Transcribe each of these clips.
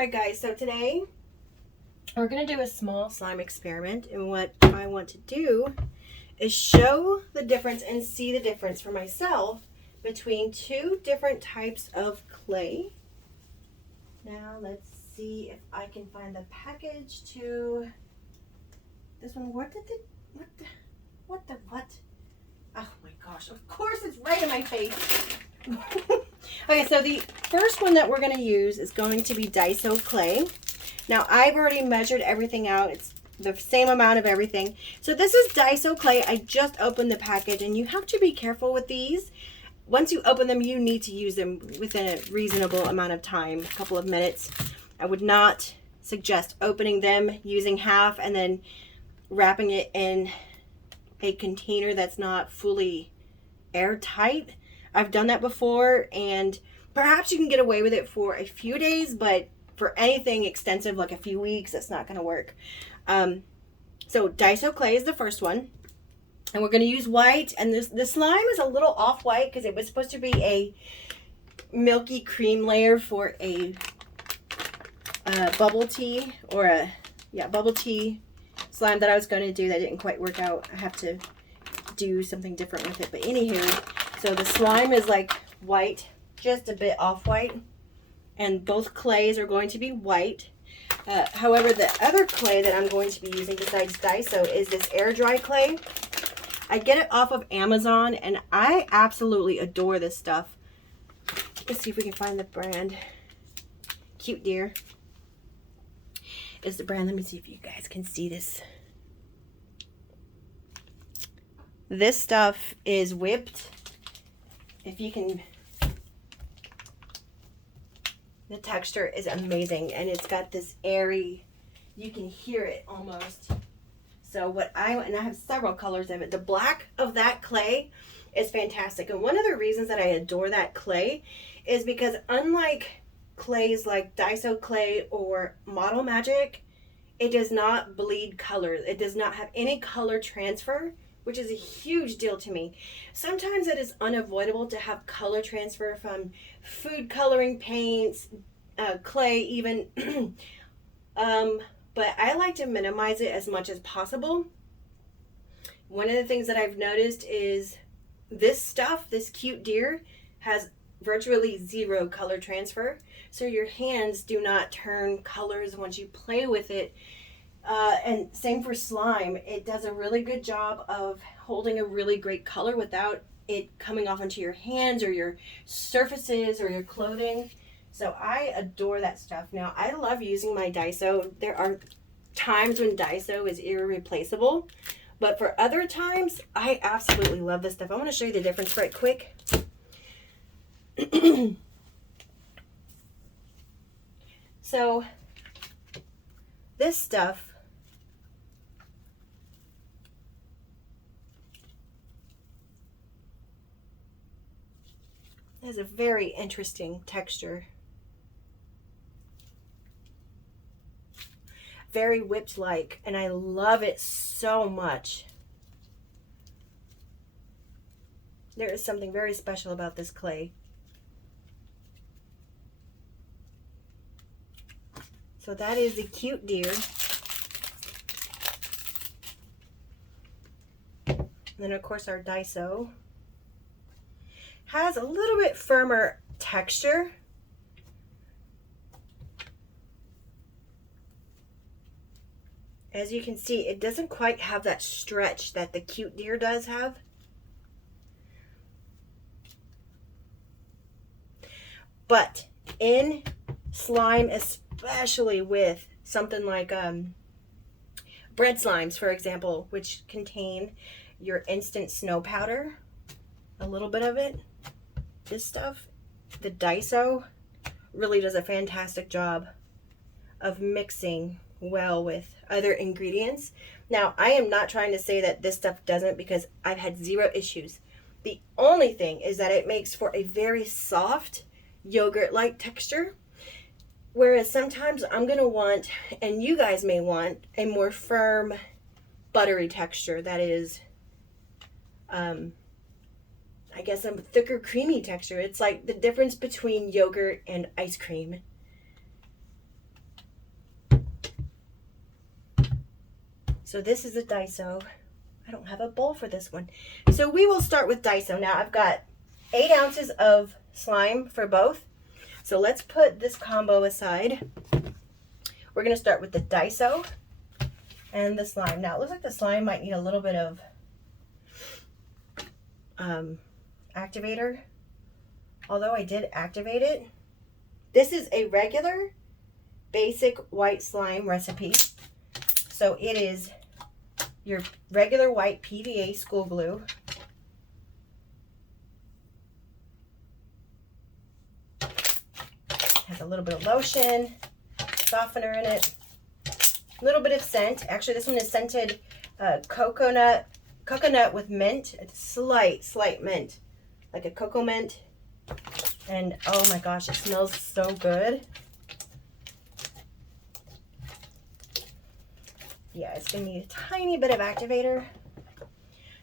Alright guys, so today we're going to do a small slime experiment, and what I want to do is show the difference and see the difference for myself between two different types of clay. Now let's see if I can find the package to this one. What? Oh my gosh, of course it's right in my face. Okay, so the first one that we're going to use is going to be DAISO clay. Now I've already measured everything out. It's the same amount of everything. So this is DAISO clay. I just opened the package, and you have to be careful with these. Once you open them, you need to use them within a reasonable amount of time, a couple of minutes. I would not suggest opening them, using half, and then wrapping it in a container that's not fully airtight. I've done that before, and perhaps you can get away with it for a few days, but for anything extensive like a few weeks, it's not going to work. So DAISO clay is the first one, and we're going to use white, and the slime is a little off-white because it was supposed to be a milky cream layer for a bubble tea, or bubble tea slime that I was going to do that didn't quite work out. I have to do something different with it, but anywho, so the slime is like white, just a bit off-white, and both clays are going to be white. However, the other clay that I'm going to be using besides DAISO is this air dry clay. I get it off of Amazon, and I absolutely adore this stuff. Let's see if we can find the brand. CUTEDEER is the brand. Let me see if you guys can see this. This stuff is whipped. If you can, the texture is amazing, and it's got this airy, you can hear it almost. So I have several colors of it. The black of that clay is fantastic, and one of the reasons that I adore that clay is because unlike clays like DAISO clay or Model Magic, it does not bleed color. It does not have any color transfer, which is a huge deal to me. Sometimes it is unavoidable to have color transfer from food coloring paints, clay even, but I like to minimize it as much as possible. One of the things that I've noticed is this stuff, this CUTEDEER, has virtually zero color transfer, so your hands do not turn colors once you play with it. And same for slime. It does a really good job of holding a really great color without it coming off onto your hands or your surfaces or your clothing. So I adore that stuff. Now, I love using my DAISO. There are times when DAISO is irreplaceable, but for other times, I absolutely love this stuff. I want to show you the difference right quick. So this stuff has a very interesting texture. Very whipped-like, and I love it so much. There is something very special about this clay. So that is the CUTEDEER. And then of course our DAISO has a little bit firmer texture. As you can see, it doesn't quite have that stretch that the CUTEDEER does have. But in slime, especially with something like bread slimes, for example, which contain your instant snow powder, a little bit of it, this stuff, the DAISO really does a fantastic job of mixing well with other ingredients. Now, I am not trying to say that this stuff doesn't, because I've had zero issues. The only thing is that it makes for a very soft yogurt-like texture, whereas sometimes I'm going to want, and you guys may want, a more firm, buttery texture that is, I guess, a thicker, creamy texture. It's like the difference between yogurt and ice cream. So this is a DAISO. I don't have a bowl for this one. So we will start with DAISO. Now I've got 8 ounces of slime for both. So let's put this combo aside. We're going to start with the DAISO and the slime. Now it looks like the slime might need a little bit of activator. Although I did activate it. This is a regular basic white slime recipe. So it is your regular white PVA school glue. Has a little bit of lotion, softener in it, a little bit of scent. Actually, this one is scented coconut with mint. It's slight mint, like a cocoa mint. And oh my gosh, it smells so good. Yeah, it's gonna need a tiny bit of activator.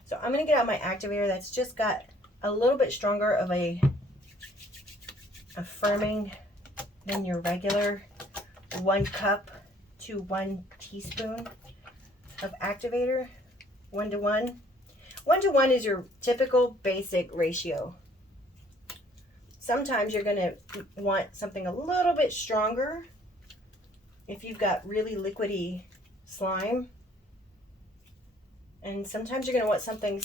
So I'm gonna get out my activator that's just got a little bit stronger of a firming than your regular 1 cup to 1 teaspoon of activator. 1 to 1. 1 to 1 is your typical basic ratio. Sometimes you're gonna want something a little bit stronger if you've got really liquidy slime, and sometimes you're going to want something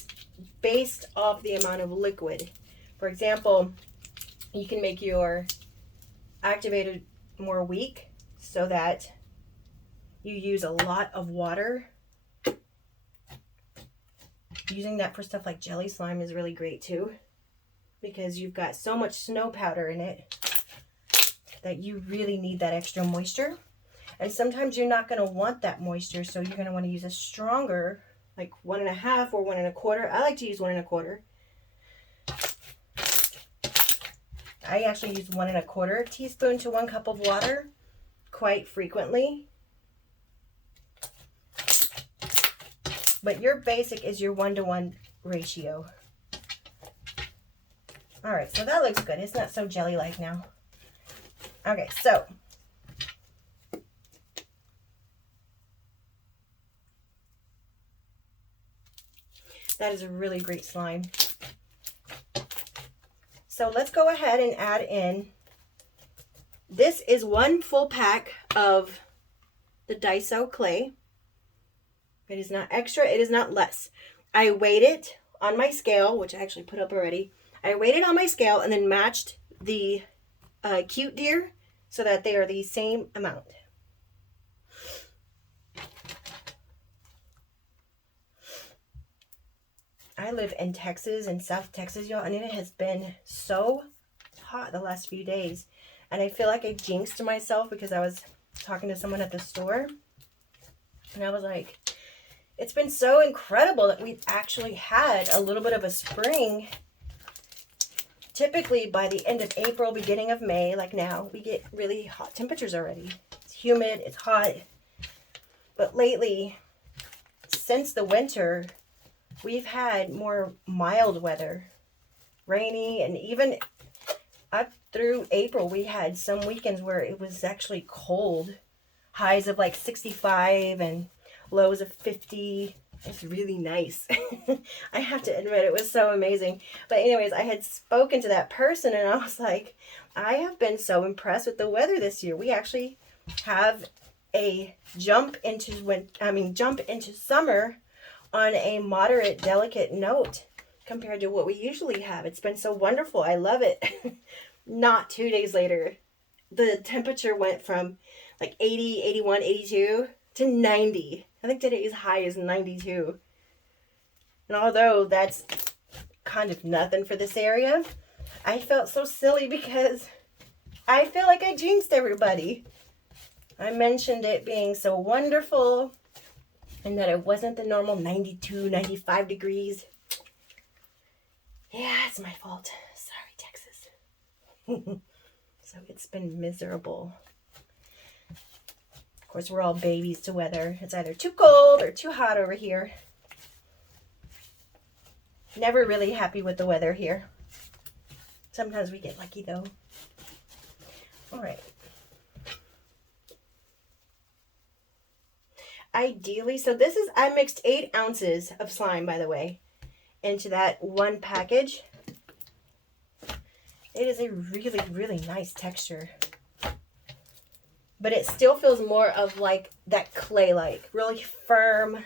based off the amount of liquid. For example, you can make your activator more weak so that you use a lot of water. Using that for stuff like jelly slime is really great too, because you've got so much snow powder in it that you really need that extra moisture. And sometimes you're not going to want that moisture, so you're going to want to use a stronger, like 1.5 or 1 1/4. I like to use 1 1/4. I actually use 1 1/4 teaspoon to 1 cup of water quite frequently. But your basic is your 1 to 1 ratio. All right, so that looks good. It's not so jelly-like now. Okay, so that is a really great slime. So let's go ahead and add in, this is 1 full pack of the DAISO clay. It is not extra, it is not less. I weighed it on my scale, which I actually put up already. I weighed it on my scale and then matched the CUTEDEER so that they are the same amount. I live in Texas, in South Texas, y'all, and it has been so hot the last few days. And I feel like I jinxed myself because I was talking to someone at the store. And I was like, it's been so incredible that we've actually had a little bit of a spring. Typically by the end of April, beginning of May, like now, we get really hot temperatures already. It's humid, it's hot. But lately, since the winter, we've had more mild weather, rainy, and even up through April, we had some weekends where it was actually cold. Highs of like 65 and lows of 50. It's really nice. I have to admit, it was so amazing. But anyways, I had spoken to that person and I was like, I have been so impressed with the weather this year. We actually have a jump into summer on a moderate, delicate note compared to what we usually have. It's been so wonderful. I love it. Not 2 days later, the temperature went from like 80, 81, 82 to 90. I think today's high is 92. And although that's kind of nothing for this area, I felt so silly because I feel like I jinxed everybody. I mentioned it being so wonderful and that it wasn't the normal 92, 95 degrees. Yeah, it's my fault. Sorry, Texas. So it's been miserable. Of course, we're all babies to weather. It's either too cold or too hot over here. Never really happy with the weather here. Sometimes we get lucky though. All right. ideally, so this is, I mixed 8 ounces of slime, by the way, into that one package. It is a really, really nice texture. But it still feels more of like that clay-like, really firm.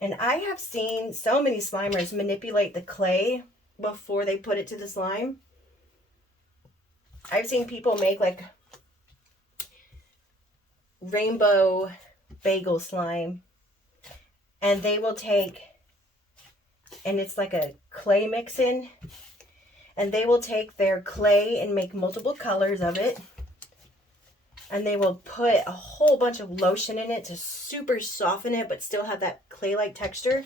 And I have seen so many slimers manipulate the clay before they put it to the slime. I've seen people make like rainbow bagel slime, and they will take, and it's like a clay mix-in, and they will take their clay and make multiple colors of it, and they will put a whole bunch of lotion in it to super soften it but still have that clay-like texture,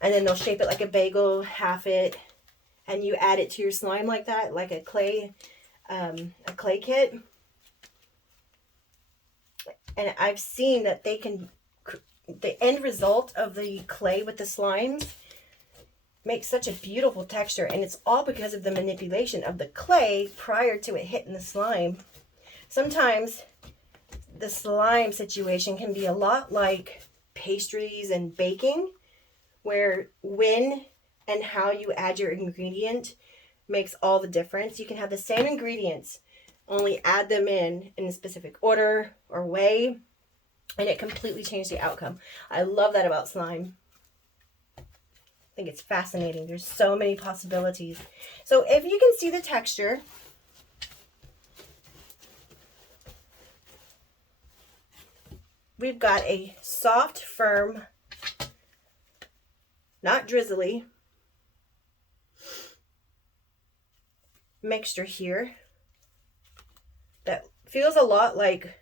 and then they'll shape it like a bagel, half it, and you add it to your slime like that, like a clay kit. And I've seen that they can, the end result of the clay with the slimes makes such a beautiful texture, and it's all because of the manipulation of the clay prior to it hitting the slime. Sometimes the slime situation can be a lot like pastries and baking, where when and how you add your ingredient makes all the difference. You can have the same ingredients, only add them in a specific order or way, and it completely changed the outcome. I love that about slime. I think it's fascinating. There's so many possibilities. So if you can see the texture, we've got a soft, firm, not drizzly mixture here that feels a lot like,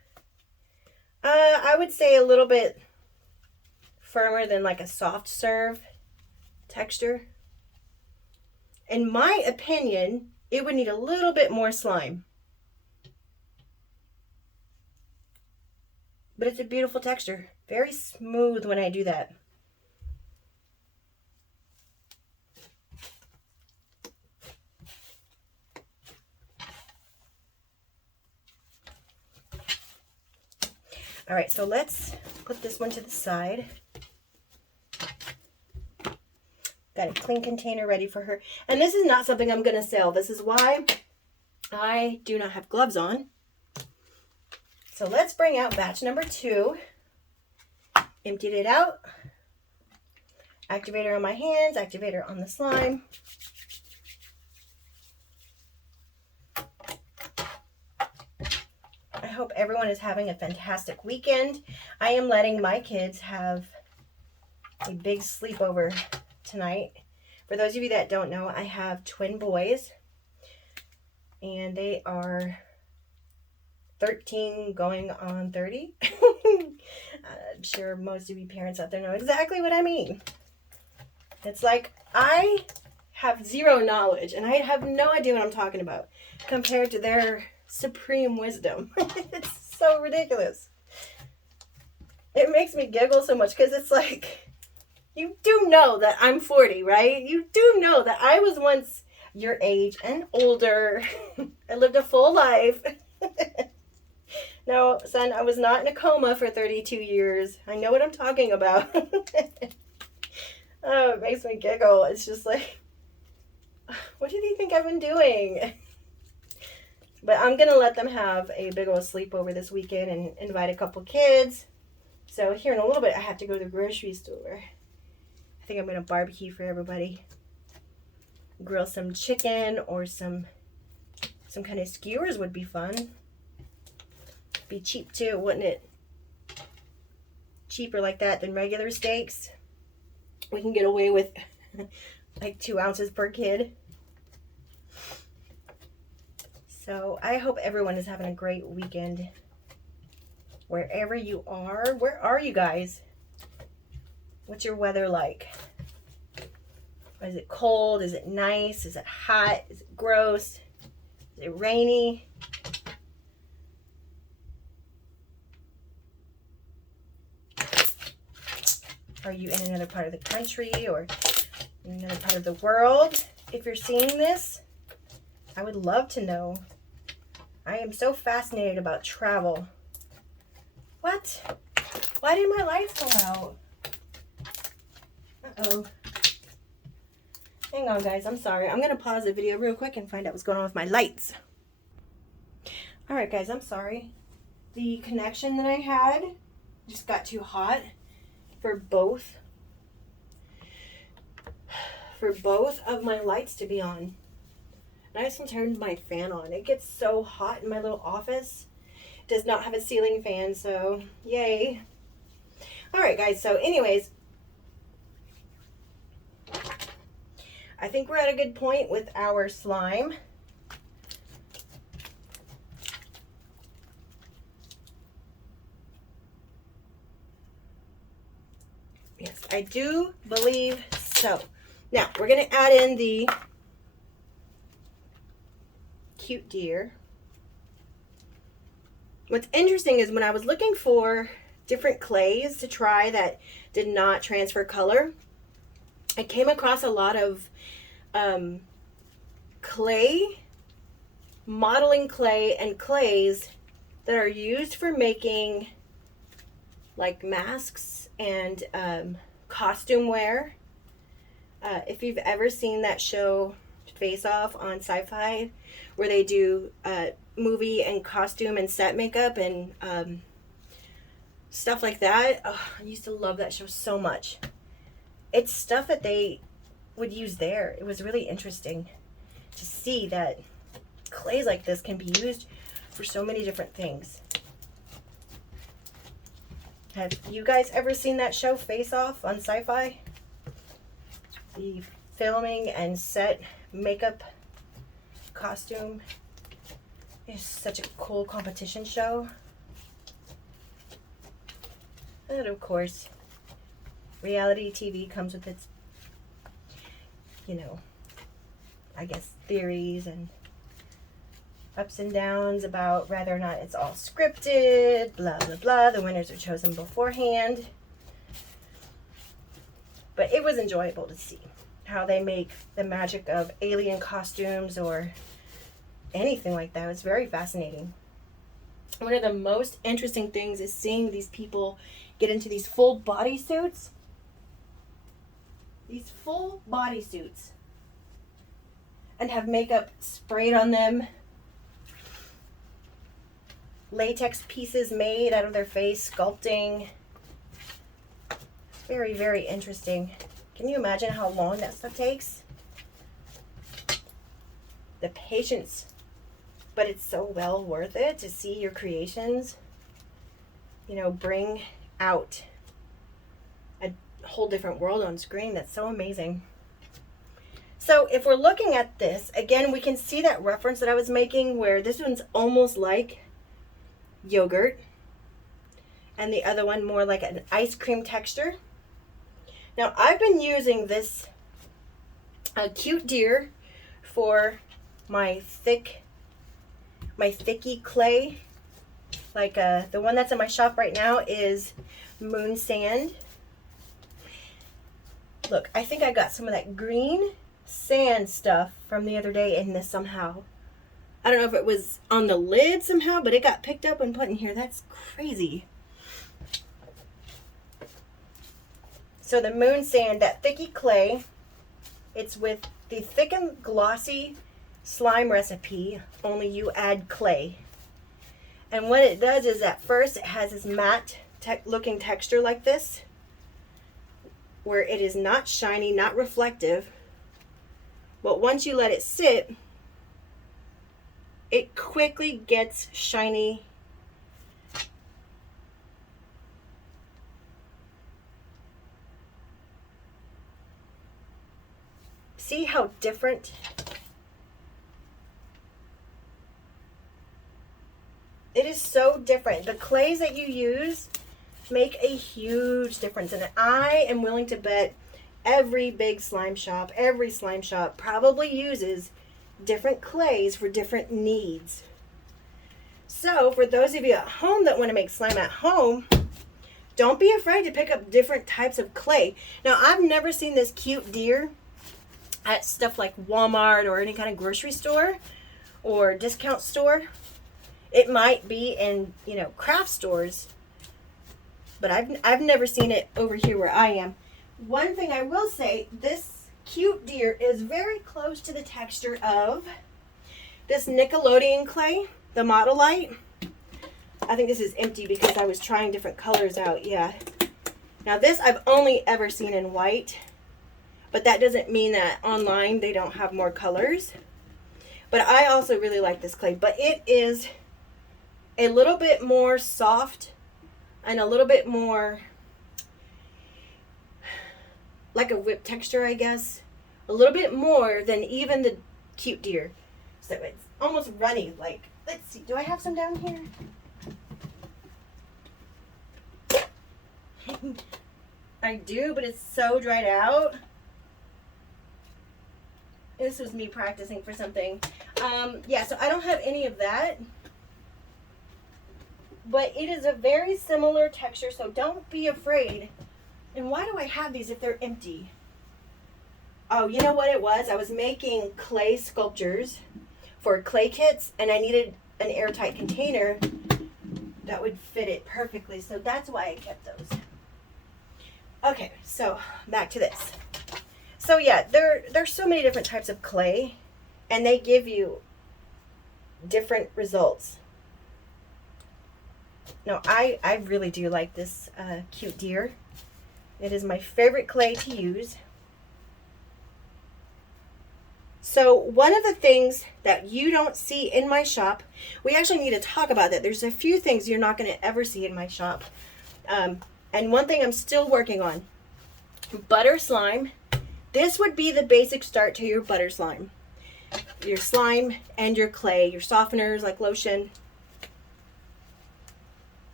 I would say a little bit firmer than like a soft serve texture. In my opinion, it would need a little bit more slime. But it's a beautiful texture. Very smooth when I do that. All right, so let's put this one to the side. Got a clean container ready for her. And this is not something I'm going to sell. This is why I do not have gloves on. So let's bring out batch number 2. Emptied it out. Activator on my hands, activator on the slime. I hope everyone is having a fantastic weekend. I am letting my kids have a big sleepover tonight. For those of you that don't know, I have twin boys, and they are 13 going on 30. I'm sure most of you parents out there know exactly what I mean. It's like I have zero knowledge and I have no idea what I'm talking about compared to their supreme wisdom. It's so ridiculous. It makes me giggle so much because it's like, you do know that I'm 40, right? You do know that I was once your age and older. I lived a full life. No, son, I was not in a coma for 32 years. I know what I'm talking about. Oh, it makes me giggle. It's just like, what do they think I've been doing? But I'm going to let them have a big old sleepover this weekend and invite a couple kids. So here in a little bit, I have to go to the grocery store. I think I'm going to barbecue for everybody. Grill some chicken or some kind of skewers would be fun. Be cheap too, wouldn't it? Cheaper like that than regular steaks. We can get away with like 2 ounces per kid. So I hope everyone is having a great weekend wherever you are. Where are you guys? What's your weather like? Is it cold? Is it nice? Is it hot? Is it gross? Is it rainy? Are you in another part of the country or in another part of the world? If you're seeing this, I would love to know. I am so fascinated about travel. What? Why did my lights go out? Uh-oh. Hang on, guys. I'm sorry. I'm going to pause the video real quick and find out what's going on with my lights. All right, guys. I'm sorry. The connection that I had just got too hot for both of my lights to be on. And I just turned my fan on. It gets so hot in my little office. It does not have a ceiling fan, so yay. All right, guys. So anyways, I think we're at a good point with our slime. Yes, I do believe so. Now, we're going to add in the Cute Deer. What's interesting is when I was looking for different clays to try that did not transfer color, I came across a lot of clay, modeling clay, and clays that are used for making like masks and costume wear. If you've ever seen that show Face Off on Sci-Fi, where they do movie and costume and set makeup and stuff like that, oh, I used to love that show so much. It's stuff that they would use there. It was really interesting to see that clays like this can be used for so many different things. Have you guys ever seen that show Face Off on Sci-Fi? The filming and set makeup costume is such a cool competition show. And of course, reality TV comes with its, you know, I guess theories and ups and downs about whether or not it's all scripted, blah, blah, blah. The winners are chosen beforehand. But it was enjoyable to see how they make the magic of alien costumes or anything like that. It was very fascinating. One of the most interesting things is seeing these people get into these full body suits. These full body suits. And have makeup sprayed on them. Latex pieces made out of their face, sculpting. Very, very interesting. Can you imagine how long that stuff takes? The patience. But it's so well worth it to see your creations, you know, bring out a whole different world on screen. That's so amazing. So if we're looking at this, again, we can see that reference that I was making where this one's almost like yogurt and the other one more like an ice cream texture. Now I've been using this Cute Deer for my thicky clay. Like the one that's in my shop right now is Moon Sand. Look, I think I got some of that green sand stuff from the other day in this somehow. I don't know if it was on the lid somehow, but it got picked up and put in here. That's crazy. So the Moon Sand, that thicky clay, it's with the thick and glossy slime recipe, only you add clay. And what it does is at first it has this matte looking texture like this, where it is not shiny, not reflective. But once you let it sit, it quickly gets shiny. See how different? It is so different. The clays that you use make a huge difference. And I am willing to bet every big slime shop, every slime shop probably uses different clays for different needs. So for those of you at home that want to make slime at home, don't be afraid to pick up different types of clay. Now I've never seen this Cute Deer at stuff like Walmart or any kind of grocery store or discount store. It might be in, you know, craft stores, but I've never seen it over here where I am. One thing I will say, this Cute Deer is very close to the texture of this Nickelodeon clay, the Model Light. I think this is empty because I was trying different colors out. Yeah. Now this I've only ever seen in white, but that doesn't mean that online they don't have more colors. But I also really like this clay, but it is a little bit more soft and a little bit more like a whip texture, I guess. A little bit more than even the Cute Deer. So it's almost runny. Like, let's see, do I have some down here? I do, but it's so dried out. This was me practicing for something. Yeah, so I don't have any of that. But it is a very similar texture, so don't be afraid. And why do I have these if they're empty? Oh, you know what it was? I was making clay sculptures for clay kits, and I needed an airtight container that would fit it perfectly. So that's why I kept those. Okay, so back to this. So yeah, there's so many different types of clay, and they give you different results. Now, I really do like this Cute Deer. It is my favorite clay to use. So one of the things that you don't see in my shop, we actually need to talk about that. There's a few things you're not going to ever see in my shop. And one thing I'm still working on, butter slime. This would be the basic start to your butter slime. Your slime and your clay, your softeners like lotion.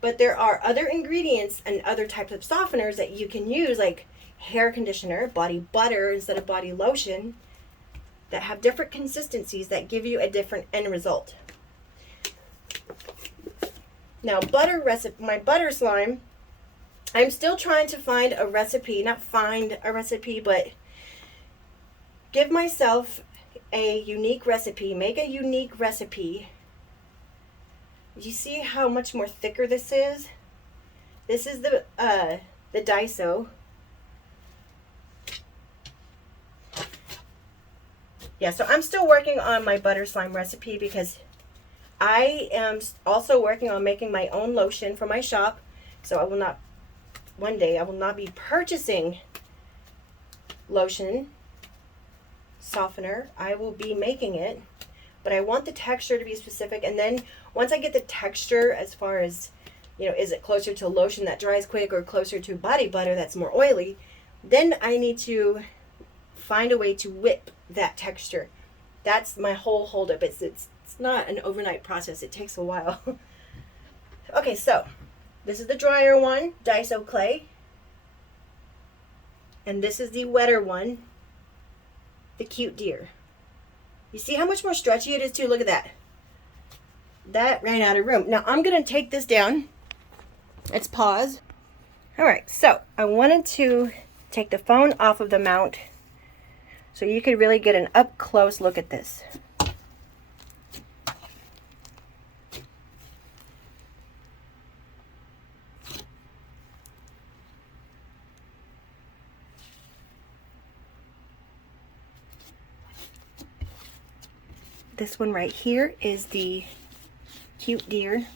But there are other ingredients and other types of softeners that you can use, like hair conditioner, body butter instead of body lotion, that have different consistencies that give you a different end result. Now, my butter slime, I'm still trying to find a recipe, not find a recipe, but give myself a unique recipe, make a unique recipe. You see how much more thicker this is? This is the DAISO. Yeah, so I'm still working on my butter slime recipe because I am also working on making my own lotion for my shop. So one day I will not be purchasing lotion softener. I will be making it, but I want the texture to be specific. And then once I get the texture, as far as, is it closer to lotion that dries quick or closer to body butter that's more oily, then I need to find a way to whip that texture. That's my whole holdup. It's not an overnight process. It takes a while. Okay, so this is the drier one, DAISO clay. And this is the wetter one, the Cute Deer. You see how much more stretchy it is too? Look at that. That ran out of room. Now I'm going to take this down. Let's pause. All right, so I wanted to take the phone off of the mount so you could really get an up close look at this. This one right here is the Cute Deer.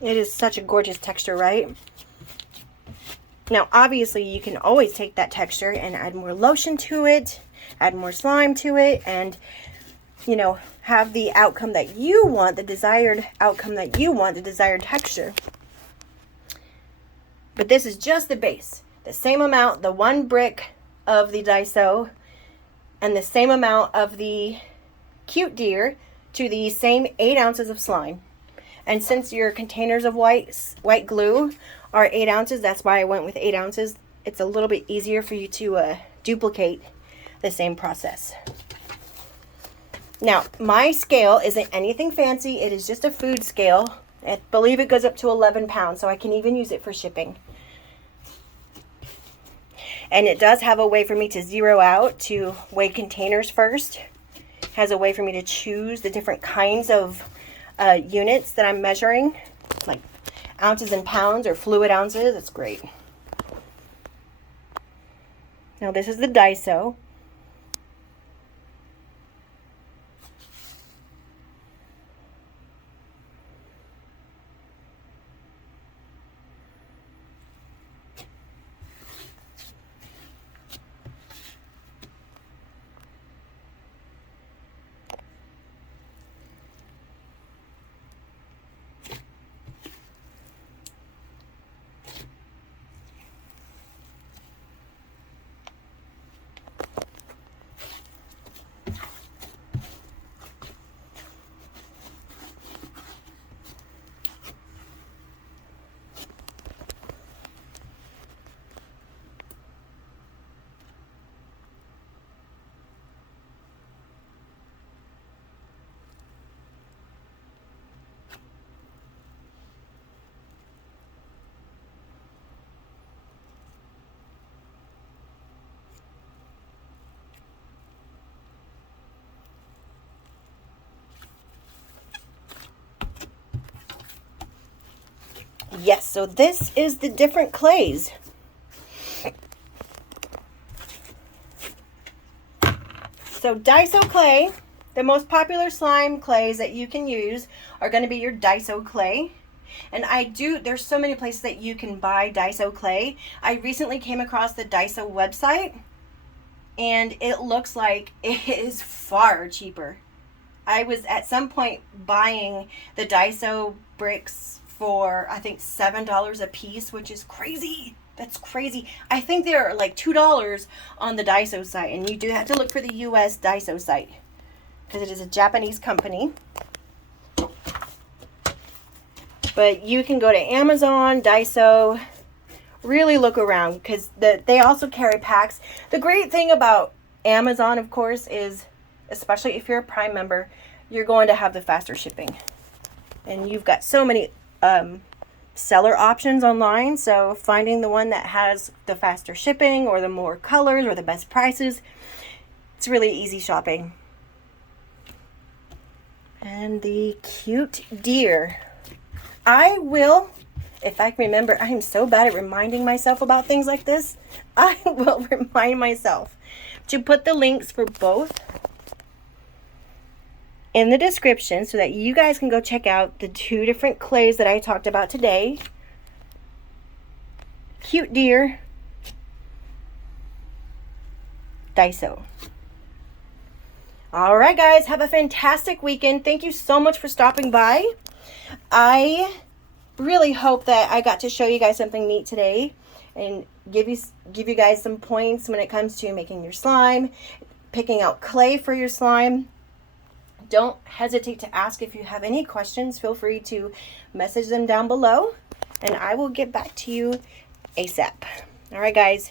It is such a gorgeous texture, right? Now, obviously, you can always take that texture and add more lotion to it, add more slime to it, and, have the outcome that you want, the desired outcome that you want, the desired texture. But this is just the base. The same amount, the 1 brick of the DAISO, and the same amount of the Cute Deer to the same 8 ounces of slime. And since your containers of white glue are 8 ounces, that's why I went with 8 ounces. It's a little bit easier for you to duplicate the same process. Now, my scale isn't anything fancy. It is just a food scale. I believe it goes up to 11 pounds, so I can even use it for shipping. And it does have a way for me to zero out to weigh containers first. It has a way for me to choose the different kinds of units that I'm measuring, like ounces and pounds or fluid ounces. It's great. Now this is the DAISO. Yes, so this is the different clays. So DAISO clay, the most popular slime clays that you can use are going to be your DAISO clay. And there's so many places that you can buy DAISO clay. I recently came across the DAISO website, and it looks like it is far cheaper. I was at some point buying the DAISO bricks for I think $7 a piece, which is crazy. That's crazy. I think they're like $2 on the DAISO site, and you do have to look for the US DAISO site because it is a Japanese company. But you can go to Amazon, DAISO, really look around because they also carry packs. The great thing about Amazon, of course, is especially if you're a Prime member, you're going to have the faster shipping. And you've got so many seller options online, so finding the one that has the faster shipping or the more colors or the best prices, it's really easy shopping. And the cute deer. I will, if I can remember, I am so bad at reminding myself about things like this. I will remind myself to put the links for both in the description so that you guys can go check out the two different clays that I talked about today. Cute deer, DAISO. All right, guys, have a fantastic weekend. Thank you so much for stopping by. I really hope that I got to show you guys something neat today and give you guys some points when it comes to making your slime, picking out clay for your slime. Don't hesitate to ask if you have any questions. Feel free to message them down below, and I will get back to you ASAP. All right, guys.